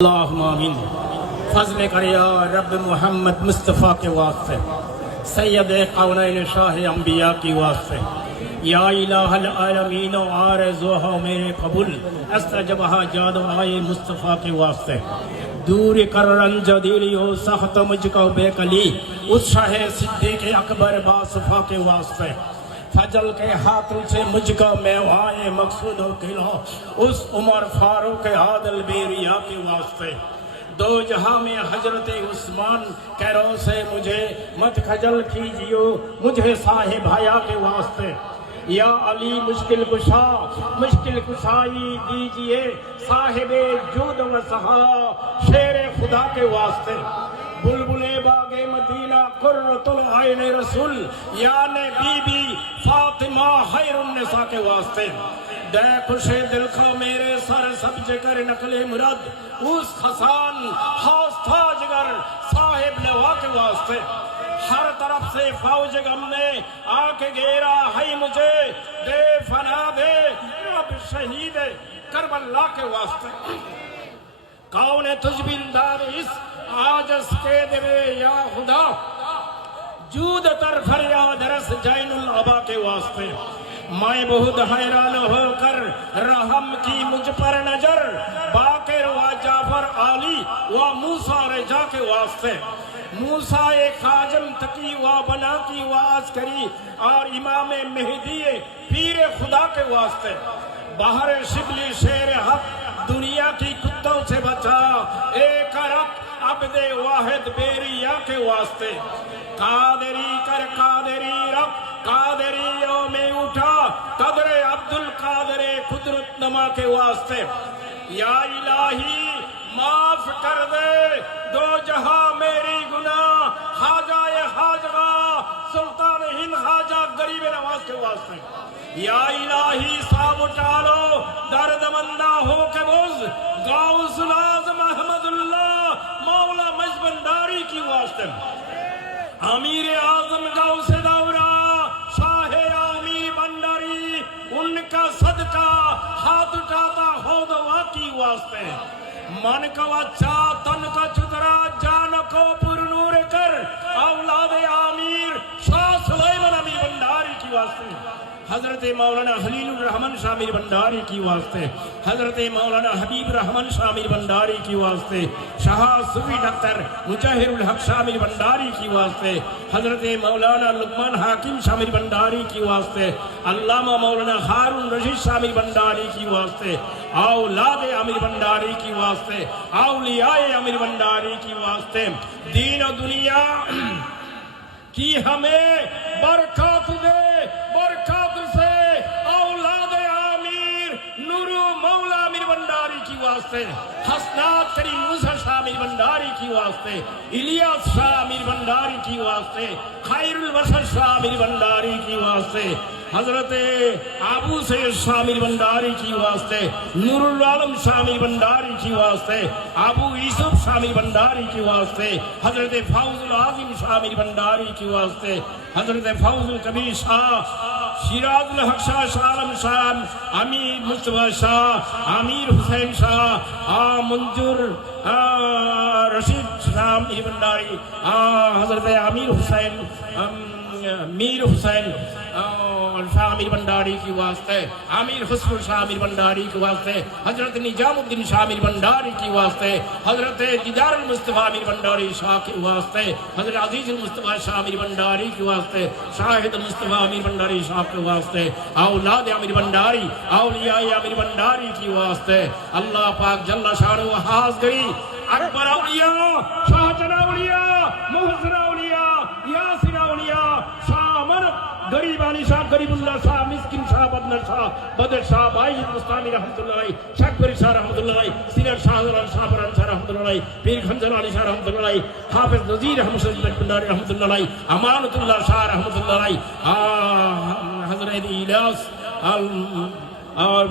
اللہم آمین۔ فضل کر یا رب محمد مصطفیٰ کے واسطے سید قونین شاہ انبیاء کی واسطے یا الہ العالمین و آرزوہا میرے قبول استجبہا جاد و آئے مصطفیٰ کے واسطے دور کر رنج دیری ہو سخت مجھ کو بے کلی۔ اس شاہ صدیق اکبر باصفہ کے واسطے فجل کے ہاتھوں سے مجھ کا میوائے مقصود و کلو اس عمر فاروق عادل بیریا کے واسطے۔ دو جہاں میں حضرت عثمان کہروں سے مجھے مت خجل کیجیو، مجھے صاحب حیا کے واسطے۔ یا علی، مشکل کشا، مشکل کشائی دیجیے، صاحب جود و سہا شیر خدا کے واسطے۔ بلبل باغ مدینہ قرۃ العین رسول یعنی بی بی فاطمہ خیر النساء کے واسطے۔ دے خوش دل کا میرے سر سبج کر نقل مراد، اس خسان، خاص تھا جگر صاحب نوا کے واسطے۔ ہر طرف سے فوج غم نے آ کے گھیرا ہے مجھے دے فنا دے، رب شہید کربلا کے واسطے۔ کون ہے تجھ اس آج اس کے دے یا خدا، جود تر فریاد رس جین العبا کے واسطے۔ میں بہت حیران ہو کر رحم کی مجھ پر نظر۔ باقر و جعفر علی و موسیٰ رجا کے واسطے۔ موسیٰ ایک خاجم تکی و بنا کی واز کری اور امام مہدی پیر خدا کے واسطے۔ باہر شبلی شیر حق دنیا کی کتوں سے بچا۔ عبد واحد بیریا کے واسطے۔ قادری کر قادری رب، قادری یوم اٹھا۔ قدر عبد القادر قدرت نما کے واسطے۔ یا الہی، معاف کر دے۔ دو جہاں میری گناہ خاجہ خاجہ سلطان ہند خاجہ غریب نواز کے واسطے۔ یا الہی، صاحب اٹھالو درد مندہ ہو کے بوز۔ غوث العظم احمد اللہ مولا مجبنداری کی واسطے امیر اعظم غوث دورہ، شاہ امیر بنداری ان کا صدقہ ہاتھ اٹھاتا ہو دوا کی واسطے۔ من کا اچھا تن کا چترا جان کو پر نور کر۔ اولاد امیر، شاہ سلیمان امیر بنداری کی واسطے۔ حضرت مولانا خلیل الرحمن شامر بنداری کی واسطے، حضرت مولانا حبیب رحمن شامر بنداری کی واسطے، شاہ صفی ڈاکٹر مجاہر الحق شامر بنداری کی واسطے، حضرت مولانا لقمان حاکم شامر بنداری کی واسطے، علامہ مولانا خارون رشید شامر بنداری کی واسطے، اولاد امیر بنداری کی واسطے، اولیاء امیر بنداری کی واسطے، دین و دنیا کی ہمیں برکات دے۔ واسطے۔ حسنات کریم موسیٰ شاہ امیر بنداری کی واسطے، الیاس شاہ امیر بنداری کی واسطے، خیر البشر شاہ امیر بنداری کی واسطے، حضرت ابو سید شامل بنداری کی واسطے نور العالم شامل بنداری کی واسطے ابو یوسف شامل بنداری کی واسطے، حضرت فوز العظیم شامل بنداری کی واسطے، حضرت فوز الکبیر شاہ সিরাজুল হক শাহ সালাম শাহ আমির মুস্তফা শাহ, আমির হুসেন শাহ, আ মঞ্জুর রশিদ শাহ ভণ্ডারি আ হজরত আমির হুসেন میر حسین شاہ امیر بنداری کی واسطے، امیر حسن شاہ امیر بنداری کی واسطے، حضرت نجام الدین شاہ امیر بنداری کی واسطے، حضرت دیدار المصطفیٰ امیر بنداری شاہ کے واسطے، حضرت عزیز المصطفیٰ شاہ امیر بنداری کی واسطے، شاہد المصطفیٰ امیر بنداری شاہ کے واسطے، اولاد امیر بنداری اولیاء امیر بنداری کی واسطے، اللہ پاک جل شان و حاض گئی اکبر اولیاء، شاہ جنا اولیاء، محسن اولیاء، یاسر গরিব আলী শাহ, গরিবুল্লাহ শাহ, মিসকিন শাহ, বদনার শাহ, বদর শাহ, ভাই মুস্তানি রহমতুল্লাহ শাকবরি শাহ রহমতুল্লাহ সিরাজ শাহ শাহ, বরান শাহ রহমতুল্লাহ পীর খঞ্জন আলী শাহ রহমতুল্লাহ হাফেজ নজির আহমদ রহমতুল্লাহ আমানতুল্লাহ শাহ রহমতুল্লাহ হজরত ইলাস আল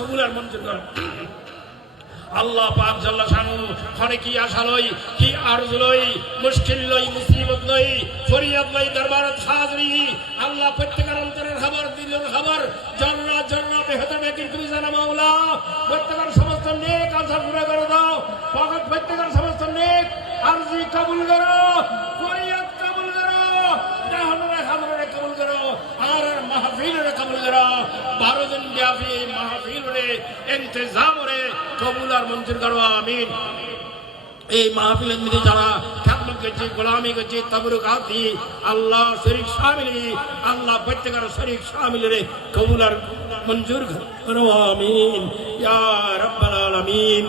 কবুল আর মঞ্জুর করো আল্লাহ পাক জাল্লা শানু খনে কি আশা লই, কি আরজু লই, মুশকিল লই, মুসিবত লই, ফরিয়াদ লই, দরবারত হাজরি আল্লাহ প্রত্যেকের অন্তরের খবর, দিলের খবর জন্না জন্না বেহত বেকির তুমি জানা মাওলা। প্রত্যেকের সমস্ত নেক আশা পুরো করে দাও। পাক প্রত্যেকের সমস্ত নেক আরজি কবুল করো। বোনেরা বারো দিন ব্যাপী মাহফিল ইন্তজাম রে কবুল আর মঞ্জুর করো, আমিন। এই মাহফিলের মধ্যে যারা গোলামি আল্লাহ শরীফ সামিলি, আল্লাহ প্রত্যেকের শরীফ সামিল রে কবুল আর মঞ্জুর করো, আমিন। ইয়া রব্বাল আলামিন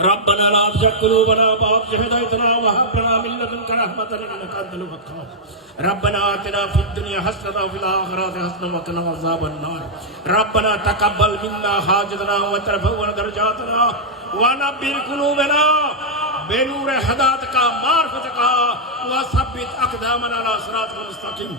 ربنا لا تزغ قلوبنا بعد إذ هديتنا وهب لنا من لدنك رحمة إنك أنت الوهاب. ربنا آتنا في الدنيا حسنة وفي الآخرة حسنة وقنا عذاب النار. ربنا تقبل منا حاجتنا وترفعنا درجاتنا ونبر قلوبنا بنور هداتك معرفتك وثبت أقدامنا على صراطك المستقيم.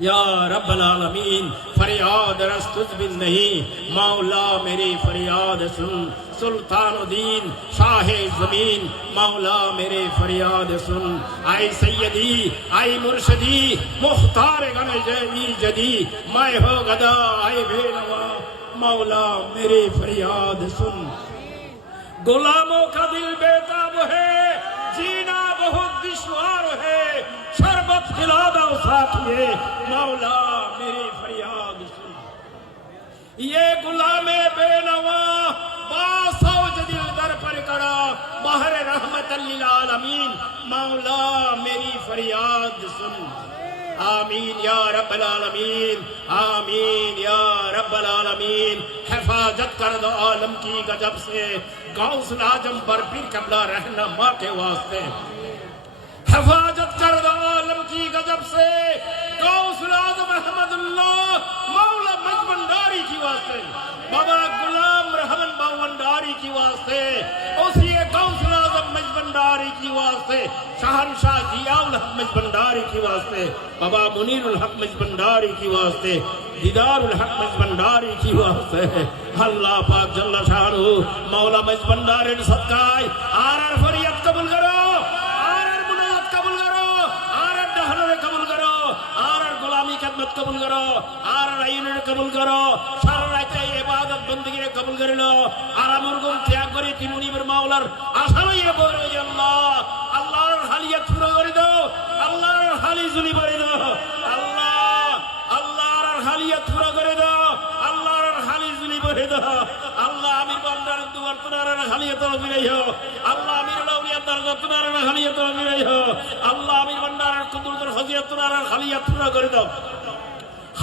یا رب العالمین، فریاد رستج بن نہیں۔ مولا میری فریاد سن۔ سلطان الدین، شاہ زمین۔ مولا میرے فریاد سن۔ آئی سیدی آئی مرشدی، مختار گن جی جدی۔ میں ہو گدا آئی بے نوا۔ مولا میری فریاد سن۔ غلاموں کا دل بیتاب ہے، جینا بہت دشوار ہے۔ شربت کھلا ساتھیے، مولا میری فریاد سن۔ یہ غلام بے نوا باسوج دل در پر کرا بہر رحمت للعالمین، مولا میری فریاد سن۔ آمین یا رب العالمین، آمین یا رب العالمین۔ حفاظت کر دو عالم کی گجب سے۔ گاؤں آجم پر پیر قبلہ رہنا ماں کے واسطے۔ حفاظت کی گجب سے گوس اعظم احمد اللہ مولا مجمنڈاری کی واسطے، بابا غلام رحمن باونڈاری کی واسطے، اسی گوس اعظم مجمنڈاری کی واسطے شہنشاہ ضیاء الحق مجمنڈاری کی واسطے، بابا منیر الحق مجمنڈاری کی واسطے، دیدار الحق مجمنڈاری کی واسطے، اللہ پاک جل شاہ مولا مجمنڈاری صدقائے آر করো, আর রায়নের কবুল করো। সারা রাতে ইবাদত বন্দীকে কবুল করে নাও আর আমার গুণ ত্যাগ করে তিমুনিবের মাওলার আশারই বলো আল্লাহ, আল্লাহর হালিয়া পুরো করে দাও, আল্লাহর হালি জুলি করে দাও। আল্লাহ, আল্লাহর হালিয়া পুরো করে দাও, আল্লাহর হালি জুলি করে দাও। আল্লাহ আমি বান্দার দুয়ার তোমার হালিয়া তো ফিরাইও আল্লাহ আমি আল্লাহ আমি বান্দার কবুল হজিয়া তোমার হালিয়া পুরো করে দাও।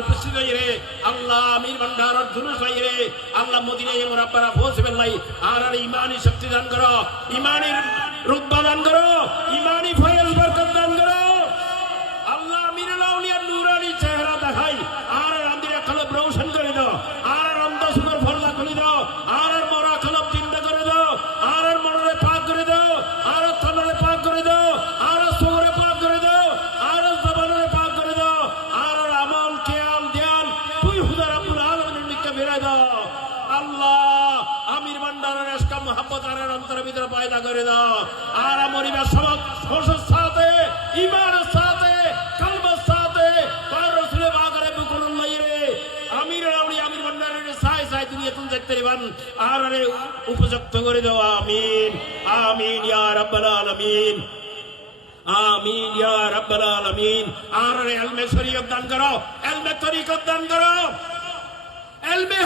উপস্থিত আল্লাহ আমির ভান্ডার ধুনুস রে আল্লাহ মদিনায় মোর আপনারা পৌঁছবেন নাই। আর ইমানি শক্তি বরকত দান করো আল্লাহ আমির লাউলিয়ার নুরানি চেহারা দেখাই আর আর আন্দিরা কলব রৌশন করে দাও আর আর অন্ধ সুন্দর ফল্লা খুলে দাও আর আর মরা কলব চিন্তা করে দাও আর আর মনরে পাক করে দাও আর আর থানারে পাক করে দাও আর আর সোরে পাক করে দাও আর আর জবানরে পাক করে দাও আর আর আমল খেয়াল ধ্যান তুই হুদা রাব্বুল আলামিনের নিকটে ফিরাই দাও আল্লাহ আমির ভান্ডারের এসকা মোহাম্মত আর অন্তরের ভিতরে পয়দা করে দাও। আর মরিবার খুশির সাথে সাথে সাথে বাগারে বুকুল রে। আমির আমির সাই সাই তুমি দেখতে পান আর আরে উপযুক্ত করে দাও। আমিন আমিন, ইয়া রাব্বাল আলামিন। আমিন, ইয়া রাব্বাল আলামিন। আর আরে এলমে শরীয়ত দান করো। এলমে তরিকত দান করো।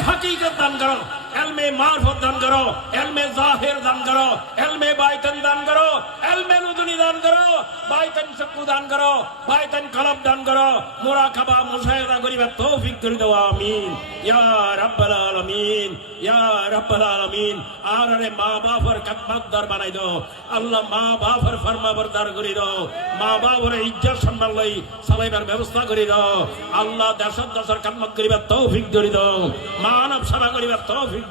হকীকত দান করো। এলমে মারফত দান করো, এলমে জাহির দান করো, এলমে বাইতন দান করো, এলমে নুদুনি দান করো, বাইতন চক্ষু দান করো, বাইতন কলব দান করো, মুরাকাবা মুশাহিদা করিবার তৌফিক করে দাও, আমিন। ইয়া রাব্বাল আলামিন, ইয়া রাব্বাল আলামিন। আর আরে মা বাবার কাদমাতদার বানাই দাও, আল্লাহ মা বাবার ফরমাবরদার করে দাও, মা বাবার ইজ্জত সম্মান লই চালাইবার ব্যবস্থা করে দাও, আল্লাহ দেশত দেশের কাদমত করিবার তৌফিক করে দাও, মানব সেবা করিবার তৌফিক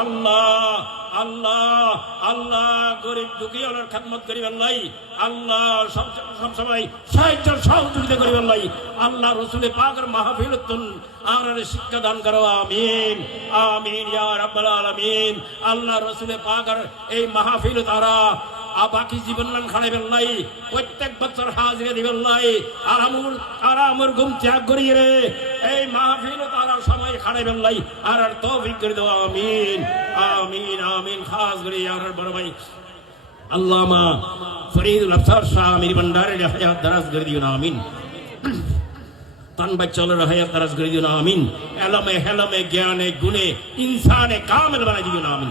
আল্লাহ আল্লাহ আল্লাহ, গরিব দুঃখী খাদমত আল্লাহ সব সাহায্য সহযোগিতা আল্লাহ আর শিক্ষা দান করো, আমিন আমিন আল্লাহ এই মাহফিল তারা বাকি জীবন মান খাড়ে বেল্লাই প্রত্যেক বছর হাজিরে দিবেন নাই আর আমুর আর ঘুম ত্যাগ করিয়ে এই মাহফিল তারা সময় খাড়ে বেল্লাই, আর আর তৌফিক করে দেওয়া আমিন। আমিন আমিন। খাস করে, আর আর বড় ভাই। আল্লামা ফরিদুল আফসার শাহ আমির ভন্ডারের হায়াত দারাজ দিও দিও জ্ঞানে, গুণে, ইনসানে কামেল বানাই দিও আমিন।